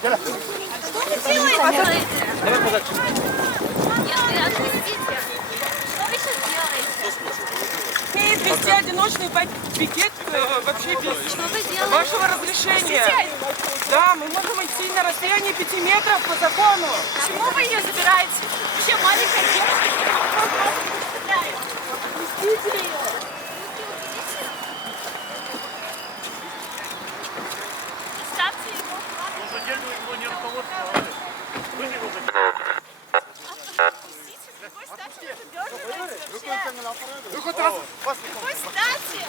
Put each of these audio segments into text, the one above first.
Что вы делаете? Если отпустите, что вы сейчас делаете? И вести одиночный пикет вообще без Что вы делаете? вашего разрешения. Да, мы можем идти на расстоянии 5 метров по закону. Почему вы ее забираете? Вообще маленькая девочка. Пустите ее. Ставьте его. Пустите, с какой стати вы задерживаете вообще? Какой стати?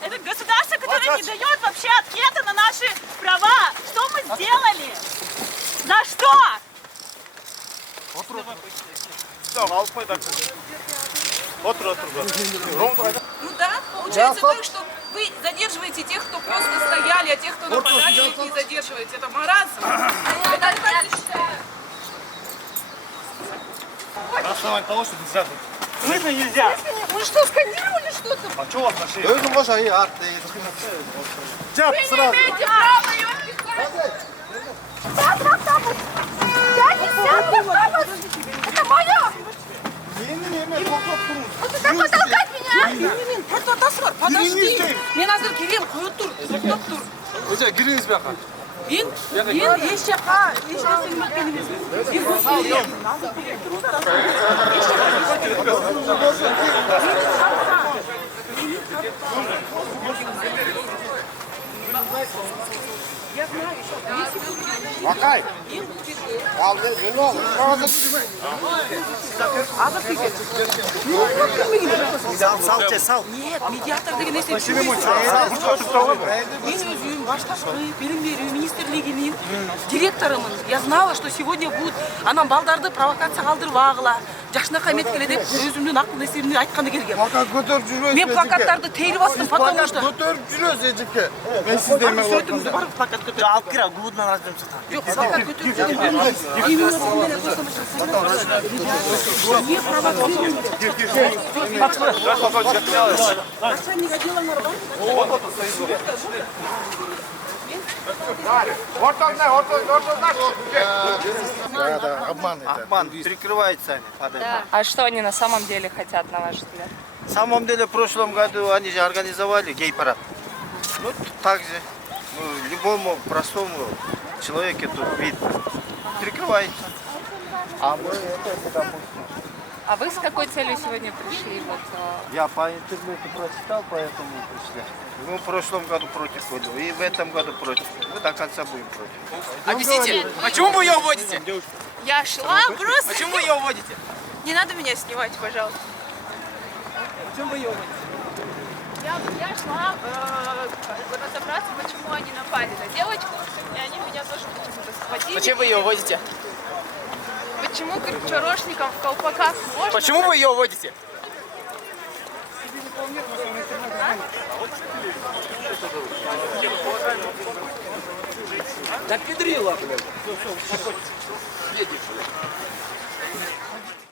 Это государство, которое не дает вообще ответа на наши права. Что мы сделали? За что? Ну да, получается так, что вы задерживаете тех, кто просто стояли, а тех, кто нападали, их не задерживаете. Это маразм. Это так не считаю. На основании того, что нельзя. Слышно, нельзя. Вы что, скандировали что-то? А что у вас нашли? Вы не имеете права ее пихать. Сядь в автобус! Сядь в автобус! Это мое! Вот ты такой толкать меня! Подожди. Мне надо Кирилл, тур. Özel giriniz bir yakın. Еш жаққа, еш нәрсені білмейміз. Bakay. Sal. Нет, медиатор деген нәрсе мен өзім башқашқы білім беру министрлігінің директорымын. Я знала, что сегодня будет анам балдарды провокация қалдырып ағыла. Жашына қаймет келе деп өзімнің ақыл есебімді айтқаны келгем. Плакат көтеріп жүрміз. Мен плакаттарды теріп бастым, потому что Көтеріп жүрміз ежеке. Мен сіздермен суретіңізді барып плакат көтеріп. Алып кір, гудынан разберем сатан. Жоқ, плакат көтеріп жүрген. Именно сіздермен не провоцируйте. Начальник отдела народа. Да, обман это. Обман, прикрывают сами. Да. А что они на самом деле хотят, на ваш взгляд? На самом деле, в прошлом году они же организовали гей-парад. Ну, так же, любому простому человеку тут видно. Прикрывается. А мы это допустим. А вы с какой целью сегодня пришли? Вот, Я по интернету прочитал, поэтому пришли. Мы в прошлом году против были, и в этом году против. Мы до конца будем против. Объясните, почему вы ее уводите? Я шла просто... Почему вы ее уводите? Не надо меня снимать, пожалуйста. Почему вы ее уводите? Я шла разобраться, почему они напали на девочку, и они меня тоже почему-то схватили. Почему вы ее уводите? Почему к чарошникам в колпаках можно? Почему вы ее уводите? Да педрила, блядь.